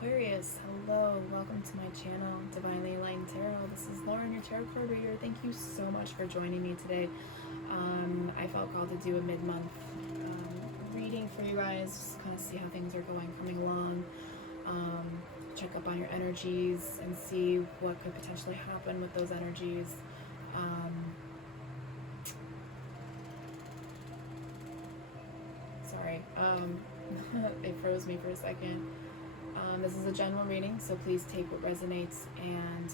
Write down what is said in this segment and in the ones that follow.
Aquarius, hello, welcome to my channel, Divinely Aligned Tarot. This is Lauren, your tarot card reader. Thank you so much for joining me today. I felt called to do a mid-month reading for you guys, kind of see how things are coming along, check up on your energies and see what could potentially happen with those energies. Sorry, it froze me for a second. This is a general reading, so please take what resonates and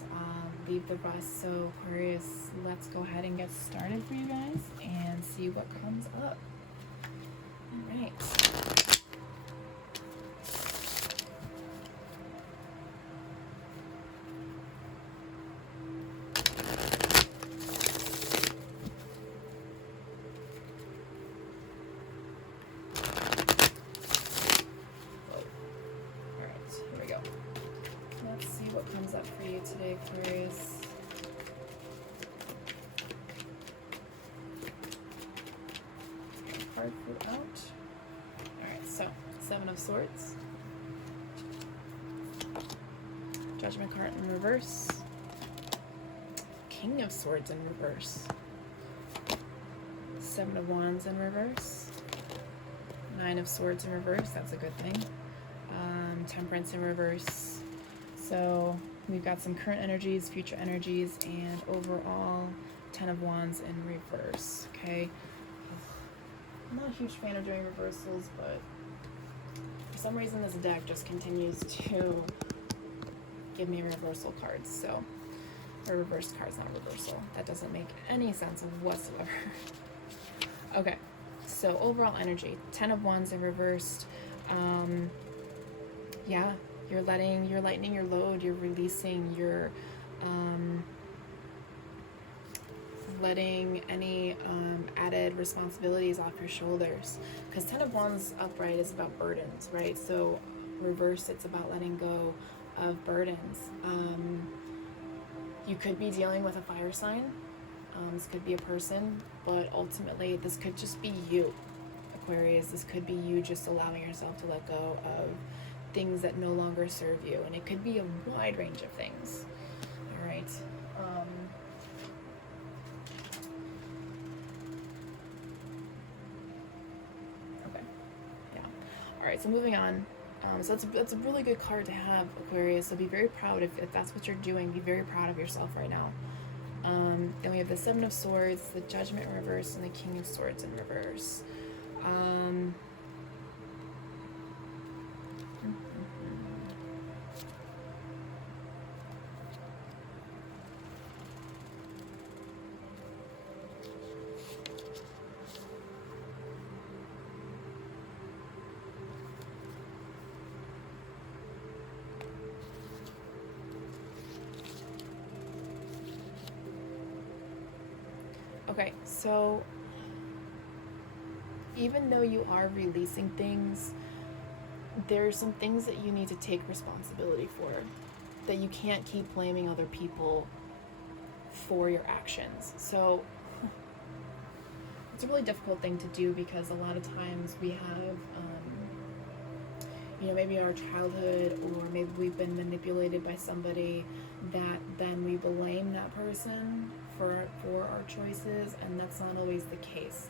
leave the rest. So Aquarius, let's go ahead and get started for you guys and see what comes up. All right. What comes up for you today, Aquarius? Card flew out. Alright, so Seven of Swords, Judgment card in reverse, King of Swords in reverse, Seven of Wands in reverse, Nine of Swords in reverse, that's a good thing, Temperance in reverse. So we've got some current energies, future energies, and overall 10 of Wands in reverse, okay? I'm not a huge fan of doing reversals, but for some reason this deck just continues to give me reversal cards, so, or reverse cards, not reversal. That doesn't make any sense whatsoever. Okay, so overall energy, 10 of Wands in reversed. Yeah. You're lightening your load, you're releasing, you're letting any added responsibilities off your shoulders. Because 10 of Wands upright is about burdens, right? So reverse, it's about letting go of burdens. You could be dealing with a fire sign. This could be a person, but ultimately this could just be you, Aquarius. This could be you just allowing yourself to let go of things that no longer serve you, and it could be a wide range of things. All right. Okay. Yeah. All right. So moving on. So that's a really good card to have, Aquarius. So be very proud if that's what you're doing. Be very proud of yourself right now. Then we have the Seven of Swords, the Judgment in reverse, and the King of Swords in reverse. Okay, so even though you are releasing things, there are some things that you need to take responsibility for, that you can't keep blaming other people for your actions. So it's a really difficult thing to do, because a lot of times we have, maybe our childhood, or maybe we've been manipulated by somebody, that then we blame that person for our choices, and that's not always the case.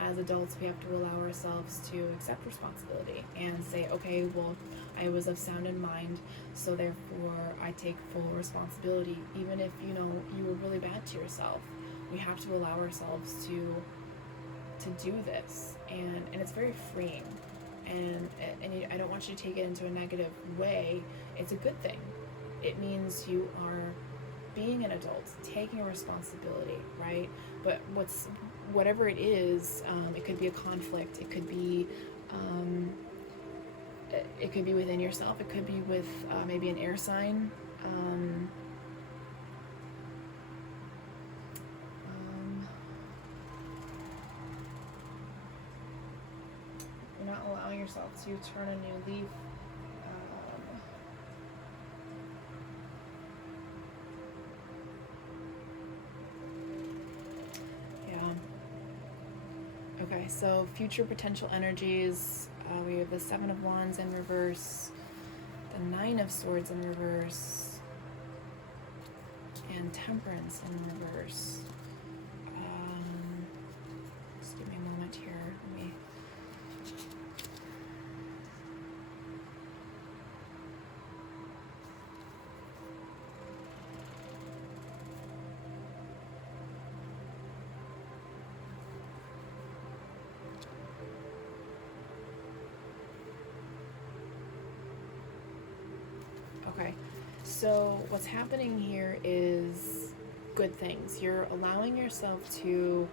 As adults, we have to allow ourselves to accept responsibility and say, okay, well, I was of sound in mind, so therefore I take full responsibility. Even if, you were really bad to yourself, we have to allow ourselves to do this, and it's very freeing. And I don't want you to take it into a negative way. It's a good thing. It means you are being an adult, taking a responsibility, right? But whatever it is, it could be a conflict, it could be within yourself, it could be with maybe an air sign. You're not allowing yourself to turn a new leaf. Okay, so future potential energies, we have the Seven of Wands in reverse, the the Nine of Swords in reverse, and Temperance in reverse. Just give me a moment here. Let me. Okay, so what's happening here is good things. You're allowing yourself to,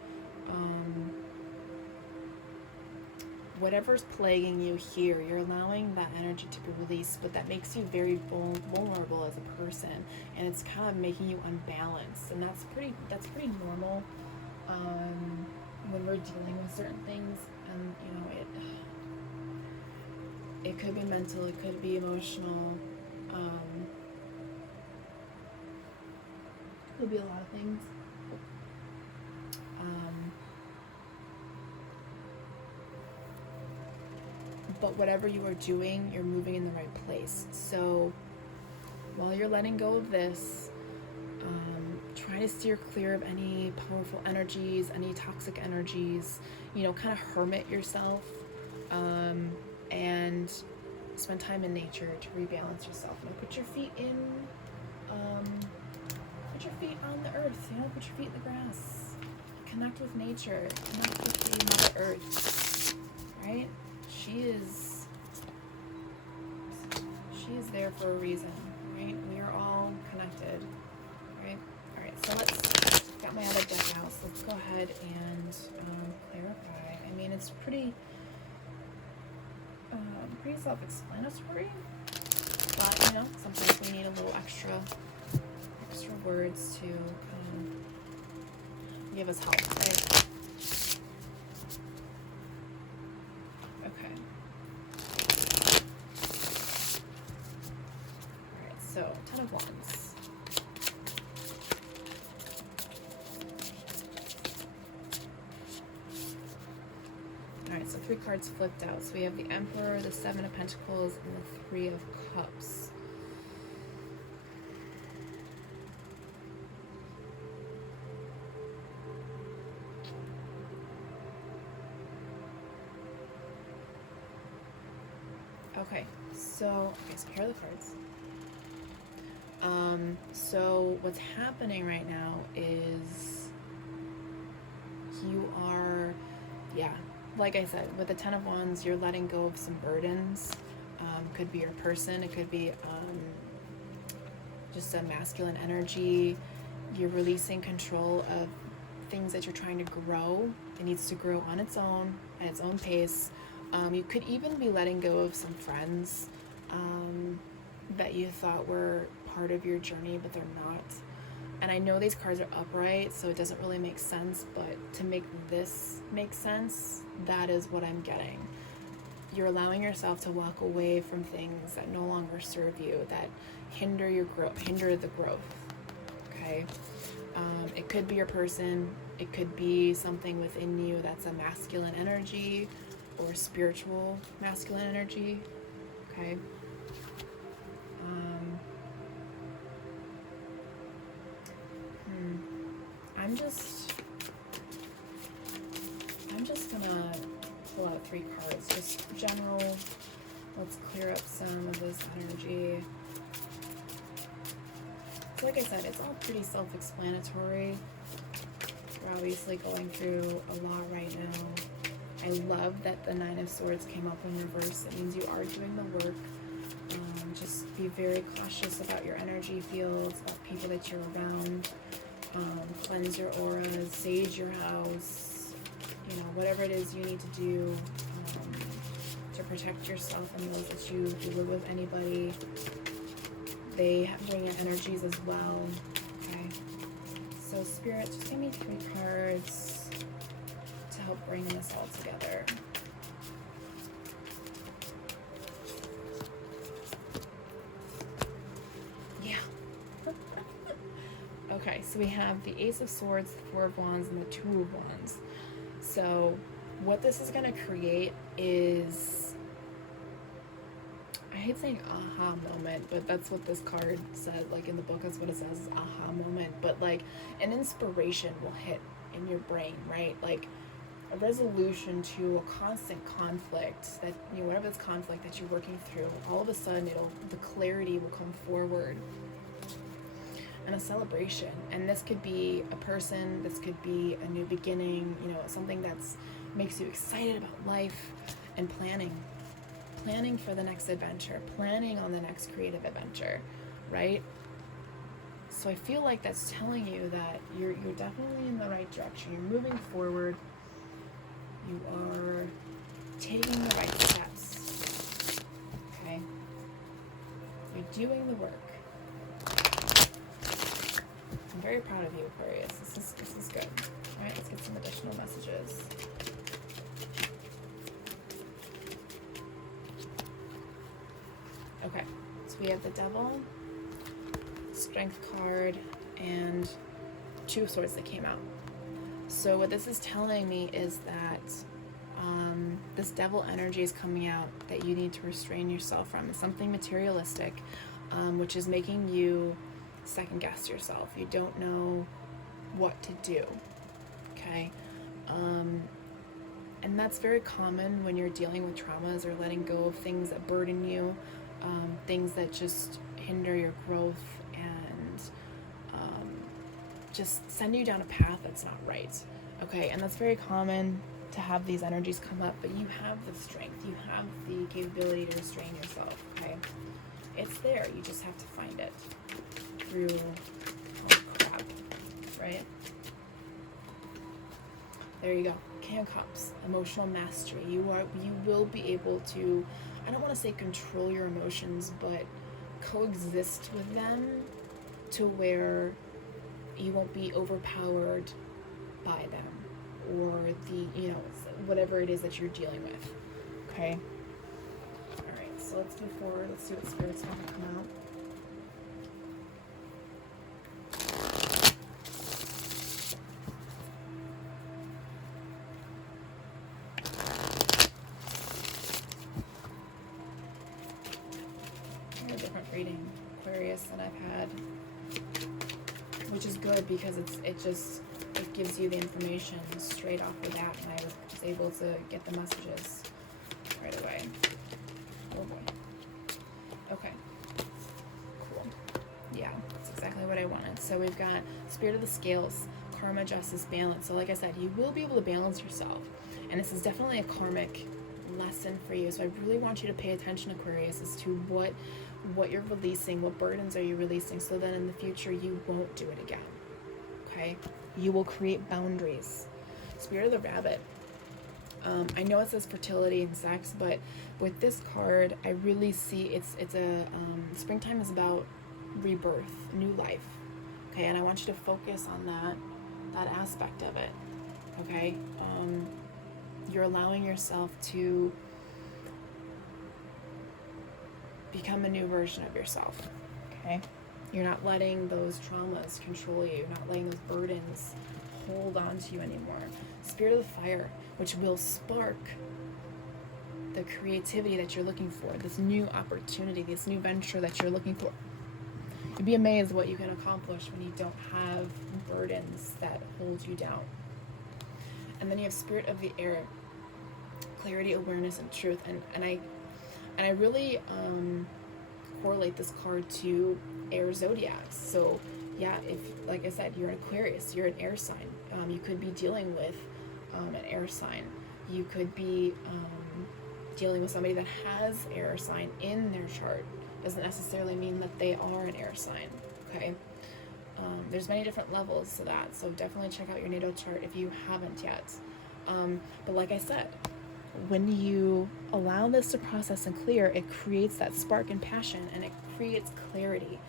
whatever's plaguing you here, you're allowing that energy to be released, but that makes you very vulnerable as a person, and it's kind of making you unbalanced, and that's pretty normal when we're dealing with certain things. And it could be mental, it could be emotional. Could be a lot of things. But whatever you are doing, you're moving in the right place. So while you're letting go of this, try to steer clear of any powerful energies, any toxic energies, kind of hermit yourself, and spend time in nature to rebalance yourself. Put your feet on the earth, put your feet in the grass. Connect with nature, connect with the Mother Earth, right? She is there for a reason, right? We are all connected, right? All right, so let's got my other deck out, so let's go ahead and clarify. I mean, it's pretty self-explanatory, but sometimes we need a little extra words to give us help, right? Okay. Alright, so 10 of Wands. Alright, so 3 cards flipped out. So we have the Emperor, the 7 of Pentacles, and the 3 of Cups. Okay, so here are the cards. So what's happening right now is you are, like I said, with the 10 of Wands, you're letting go of some burdens. Could be your person, it could be just a masculine energy. You're releasing control of things that you're trying to grow. It needs to grow on its own, at its own pace. You could even be letting go of some friends that you thought were part of your journey, but they're not. And I know these cards are upright, so it doesn't really make sense, but to make this make sense, that is what I'm getting. You're allowing yourself to walk away from things that no longer serve you, that hinder your growth, hinder the growth, okay? It could be your person, it could be something within you that's a masculine energy, or spiritual masculine energy, okay? I'm just gonna pull out 3 cards, just general. Let's clear up some of this energy. So like I said, it's all pretty self-explanatory. We're obviously going through a lot right now. I love that the 9 of Swords came up in reverse. It means you are doing the work. Just be very cautious about your energy fields, about people that you're around. Cleanse your aura, sage your house, whatever it is you need to do to protect yourself and those that you live with. Anybody, they bring in energies as well. Okay, so Spirit, just give me 3 cards to help bring this all together. Okay, so we have the Ace of Swords, the 4 of Wands, and the 2 of Wands. So what this is going to create is, I hate saying aha moment, but that's what this card said. Like in the book, that's what it says, aha moment. But like an inspiration will hit in your brain, right? Like a resolution to a constant conflict that, you know, whatever this conflict that you're working through, all of a sudden the clarity will come forward, and a celebration. And this could be a person, this could be a new beginning, you know, something that's makes you excited about life, and planning for the next adventure, planning on the next creative adventure, right? So I feel like that's telling you that you're definitely in the right direction. You're moving forward. You are taking the right steps. Okay? You're doing the work. I'm very proud of you, Aquarius. This is good. All right, let's get some additional messages. Okay, so we have the Devil, Strength card, and Two of Swords that came out. So what this is telling me is that this Devil energy is coming out that you need to restrain yourself from. It's something materialistic, which is making you second guess yourself. You don't know what to do, okay? And that's very common when you're dealing with traumas or letting go of things that burden you, things that just hinder your growth and just send you down a path that's not right, okay? And that's very common to have these energies come up, but you have the strength, you have the capability to restrain yourself, okay? It's there, you just have to find it through crap, right? There you go. King of Cups, emotional mastery. You will be able to, I don't want to say control your emotions, but coexist with them to where you won't be overpowered by them or the, you know, whatever it is that you're dealing with. Okay? Alright, so let's move forward. Let's see what Spirit's going to come out. Reading Aquarius than I've had, which is good because it gives you the information straight off the bat, and I was able to get the messages right away. Oh boy. Okay. Cool. Yeah, that's exactly what I wanted. So we've got Spirit of the Scales, Karma, Justice, Balance. So like I said, you will be able to balance yourself, and this is definitely a karmic lesson for you. So I really want you to pay attention, Aquarius, as to what you're releasing, what burdens are you releasing, so that in the future you won't do it again. Okay? You will create boundaries. Spirit of the Rabbit. I know it says fertility and sex, but with this card, I really see it's a springtime is about rebirth, new life. Okay, and I want you to focus on that aspect of it. Okay? You're allowing yourself to become a new version of yourself, okay? You're not letting those traumas control you. You're not letting those burdens hold on to you anymore. Spirit of the Fire, which will spark the creativity that you're looking for, this new opportunity, this new venture that you're looking for. You'd be amazed what you can accomplish when you don't have burdens that hold you down. And then you have Spirit of the Air, clarity, awareness, and truth. And I really correlate this card to air zodiacs. So yeah, if, like I said, you're an Aquarius, you're an air sign. You could be dealing with an air sign. You could be dealing with somebody that has air sign in their chart. Doesn't necessarily mean that they are an air sign, okay? There's many different levels to that, so definitely check out your natal chart if you haven't yet. But like I said, when you allow this to process and clear, it creates that spark and passion, and it creates clarity,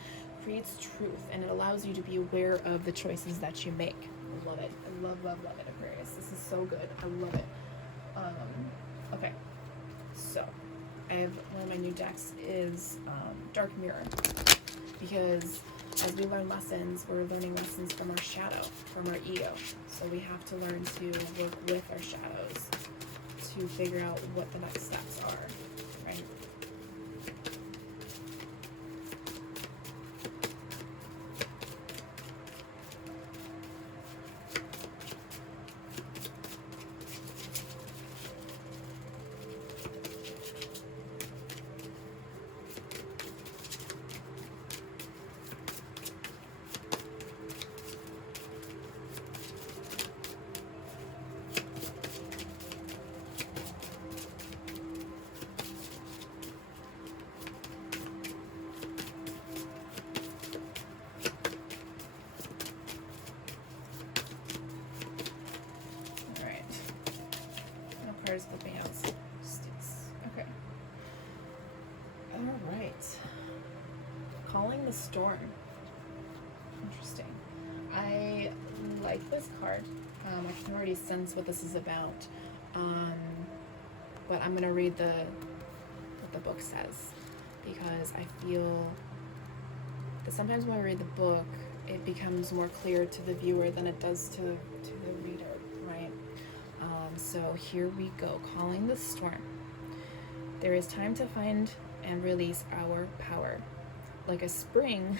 creates truth, and it allows you to be aware of the choices that you make. I love it. I love it, Aquarius. This is so good. I love it. Okay, so I have one of my new decks is Dark Mirror, because as we learn lessons, we're learning lessons from our shadow, from our ego. So we have to learn to work with our shadows to figure out what the next steps are, right? All right. Calling the storm. Interesting. I like this card. I can already sense what this is about. But I'm gonna read what the book says, because I feel that sometimes when we read the book, it becomes more clear to the viewer than it does to the reader, right? So here we go. Calling the storm. There is time to find and release our power. Like a spring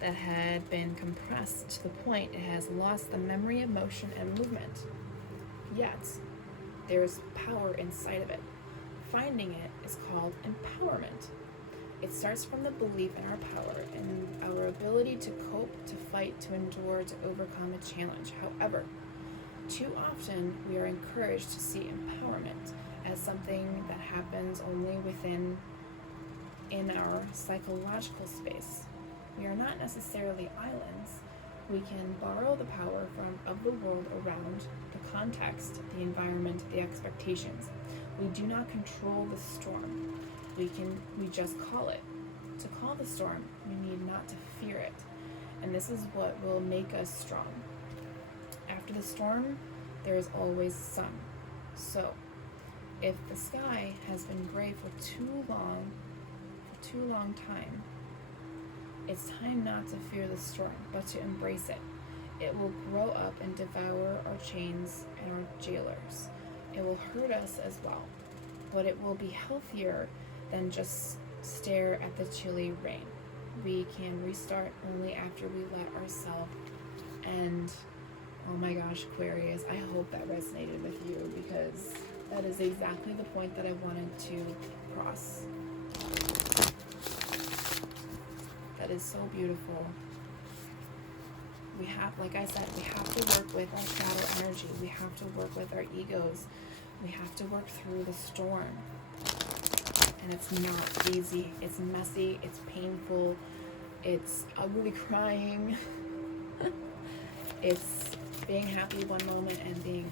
that had been compressed to the point it has lost the memory of motion and movement. Yet, there's power inside of it. Finding it is called empowerment. It starts from the belief in our power and our ability to cope, to fight, to endure, to overcome a challenge. However, too often we are encouraged to see empowerment as something that happens only in our psychological space. We are not necessarily islands. We can borrow the power of the world around, the context, the environment, the expectations. We do not control the storm. We just call it. To call the storm, we need not to fear it. And this is what will make us strong. After the storm, there is always sun. So, if the sky has been gray for too long time, it's time not to fear the storm, but to embrace it. It will grow up and devour our chains and our jailers. It will hurt us as well, but it will be healthier than just stare at the chilly rain. We can restart only after we let ourselves end. Oh my gosh, Aquarius, I hope that resonated with you, because that is exactly the point that I wanted to cross. That is so beautiful. We have, like I said, we have to work with our shadow energy. We have to work with our egos. We have to work through the storm. And it's not easy. It's messy. It's painful. It's ugly crying. It's being happy one moment and being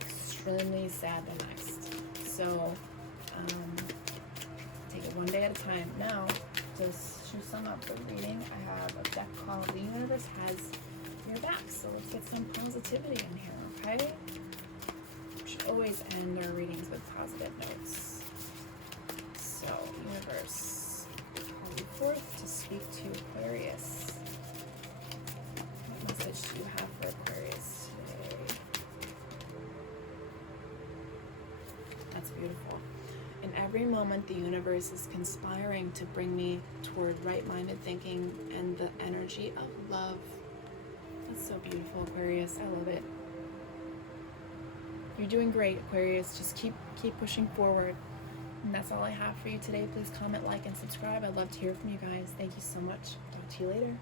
extremely sad the next. So, take it one day at a time. Now, to sum up the reading, I have a deck called The Universe Has Your Back. So let's get some positivity in here, okay? We should always end our readings with positive notes. So, Universe, call you forth to speak to Aquarius. What message do you have for Aquarius today? That's beautiful. In every moment, the universe is conspiring to bring me toward right-minded thinking and the energy of love. That's so beautiful, Aquarius. I love it. You're doing great, Aquarius. Just keep pushing forward. And that's all I have for you today. Please comment, like, and subscribe. I'd love to hear from you guys. Thank you so much. Talk to you later.